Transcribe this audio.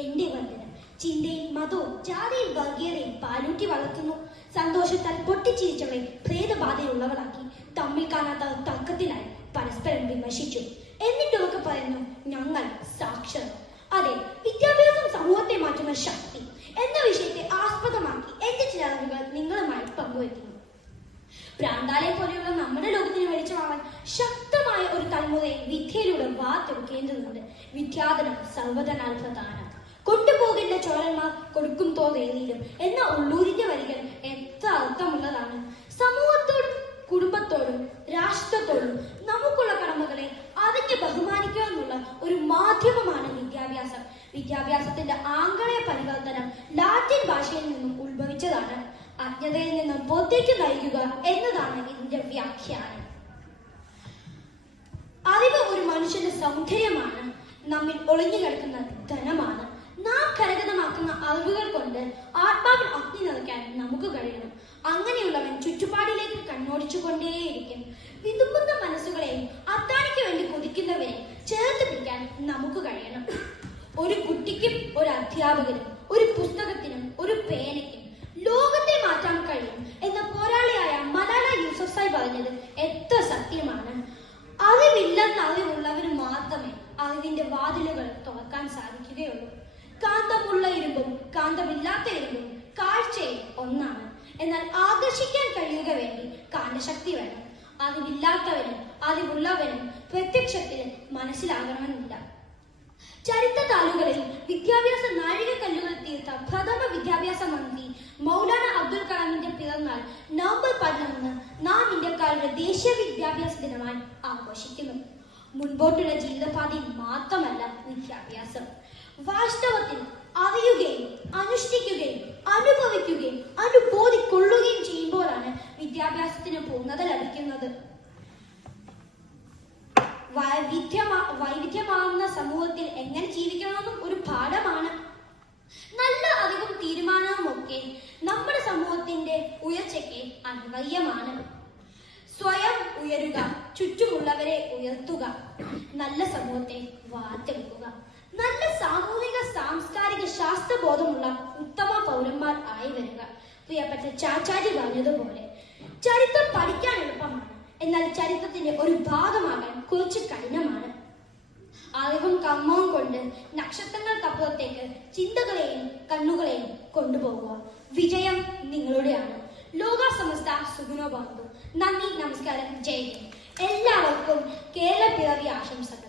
എന്റെ വന്ദനം. ചിന്തയും മതവും ജാതിയും വർഗീയതയും പാലൂട്ടി വളർത്തുന്നു. സന്തോഷത്താൽ പൊട്ടിച്ചിരിച്ചവരെ ഭേദബാധയുള്ളവളാക്കി തമ്മിൽ കാണാത്ത തർക്കത്തിനായി പരസ്പരം വിമർശിച്ചു. എന്നിട്ടൊക്കെ പറയുന്നു ഞങ്ങൾ സാക്ഷരർ. അതെ, വിദ്യാഭ്യാസം സമൂഹത്തെ മാറ്റുന്ന ശക്തി എന്ന വിഷയത്തെ ആസ്പദമാക്കി എന്റെ ചില അറിവുകൾ നിങ്ങളുമായി പങ്കുവയ്ക്കുന്നു. പ്രാന്താലെ പോലെയുള്ള നമ്മുടെ ലോകത്തിന് വെളിച്ചമാവാൻ ശക്തമായ ഒരു തലമുറയെ വിദ്യയിലൂടെ വാർത്തെടുക്കേണ്ടതുണ്ട്. വിദ്യാധനം സർവ്വധനാൽ പ്രധാനം. കൊണ്ടുപോകേണ്ട ചോരന്മാർ കൊടുക്കും തോതേറിയിടും എന്ന ഉള്ളൂരിന്റെ വരികൾ എത്ര അർത്ഥമുള്ളതാണ്. സമൂഹത്തോടും കുടുംബത്തോടും രാഷ്ട്രത്തോടും നമുക്കുള്ള കടമകളെ അറിഞ്ഞ് ബഹുമാനിക്കുക എന്നുള്ള ഒരു മാധ്യമമാണ് വിദ്യാഭ്യാസം. വിദ്യാഭ്യാസത്തിന്റെ ആംഗലേയ പരിവർത്തനം ലാറ്റിൻ ഭാഷയിൽ നിന്നും ഉത്ഭവിച്ചതാണ്. അജ്ഞതയിൽ നിന്നും പുറത്തേക്ക് നയിക്കുക എന്നതാണ് ഇതിന്റെ വ്യാഖ്യാനം. അറിവ് ഒരു മനുഷ്യന്റെ സൗന്ദര്യമാണ്, നമ്മിൽ ഒളിഞ്ഞു കിടക്കുന്ന ധനമാണ്. നാം കരഗതമാക്കുന്ന അറിവുകൾ കൊണ്ട് ആത്മാവിൽ അഗ്നി നിറയ്ക്കാൻ നമുക്ക് കഴിയണം. അങ്ങനെയുള്ളവൻ ചുറ്റുപാടിലേക്ക് കണ്ണോടിച്ചുകൊണ്ടേയിരിക്കും. വിതുമ്പുന്ന മനസ്സുകളെയും അത്താണിക്ക് വേണ്ടി കൊതിക്കുന്നവരെ ചേർത്ത് പിടിക്കാൻ നമുക്ക് കഴിയണം. ഒരു കുട്ടിക്കും ഒരു അധ്യാപകനും ഒരു പുസ്തകത്തിനും ഒരു പേനയ്ക്കും ലോകത്തെ മാറ്റാൻ കഴിയും എന്ന പോരാളിയായ മലാല യൂസഫ്സായി പറഞ്ഞത് എത്ര സത്യമാണ്. അറിവില്ലെന്ന അറിവുള്ളവന് മാത്രമേ അറിവിന്റെ വാതിലുകൾ തുറക്കാൻ സാധിക്കുകയുള്ളൂ. കാന്തമുള്ള ഇരുമ്പും കാന്തമില്ലാത്ത ഇരുമ്പും കാഴ്ചയിൽ ഒന്നാണ്. എന്നാൽ ആകർഷിക്കാൻ കഴിയുക വേണ്ടി കാന്തശക്തി വേണം. അറിവില്ലാത്തവനും അറിവുള്ളവനും പ്രത്യക്ഷത്തിൽ മനസ്സിലാകണമെന്നില്ല. ചരിത്ര താളുകളിൽ വിദ്യാഭ്യാസ നാഴികക്കല്ലുകൾ തീർത്ത പ്രഥമ വിദ്യാഭ്യാസ മന്ത്രി മൗലാന അബ്ദുൽ കലാമിന്റെ പിറന്നാൾ നവംബർ 11 നാം ഇന്ത്യക്കാരുടെ ദേശീയ വിദ്യാഭ്യാസ ദിനമായി ആഘോഷിക്കുന്നു. മുൻപോട്ടുള്ള ജീവിതപാതയിൽ മാത്രമല്ല വിദ്യാഭ്യാസം. വാസ്തവത്തിൽ അറിയുകയും അനുഷ്ഠിക്കുകയും അനുഭവിക്കുകയും അനുബോധിക്കൊള്ളുകയും ചെയ്യുമ്പോഴാണ് വിദ്യാഭ്യാസത്തിന് പൂർണ്ണത ലഭിക്കുന്നത്. വൈവിധ്യമാർന്ന സമൂഹത്തിൽ എങ്ങനെ ജീവിക്കണമെന്നും ഒരു പാഠമാണ്. നല്ല അറിവും തീരുമാനവും ഒക്കെ നമ്മുടെ സമൂഹത്തിന്റെ ഉയർച്ചയ്ക്ക് അനിവാര്യമാണ്. സ്വയം ഉയരുക, ചുറ്റുമുള്ളവരെ ഉയർത്തുക, നല്ല സമൂഹത്തെ വാർത്തെടുക്കുക. നല്ല സാമൂഹിക സാംസ്കാരിക ശാസ്ത്രബോധമുള്ള ഉത്തമ പൗരന്മാർ ആയി വരിക. പ്രിയപ്പെട്ട ചാച്ചാജി പറഞ്ഞതുപോലെ ചരിത്രം പഠിക്കാൻ എളുപ്പമാണ്, എന്നാൽ ചരിത്രത്തിന്റെ ഒരു ഭാഗമാകാൻ കുറച്ച് കഠിനമാണ്. അറിവും കർമ്മവും കൊണ്ട് നക്ഷത്രങ്ങൾക്കപ്പുറത്തേക്ക് ചിന്തകളെയും കണ്ണുകളെയും കൊണ്ടുപോകുക. വിജയം നിങ്ങളുടെയാണ്. ലോക സമസ്ത സുഖിനോ ഭവന്തു. നന്ദി, നമസ്കാരം, ജയ് ഹിന്ദ്. എല്ലാവർക്കും കേരള പിറവി ആശംസകൾ.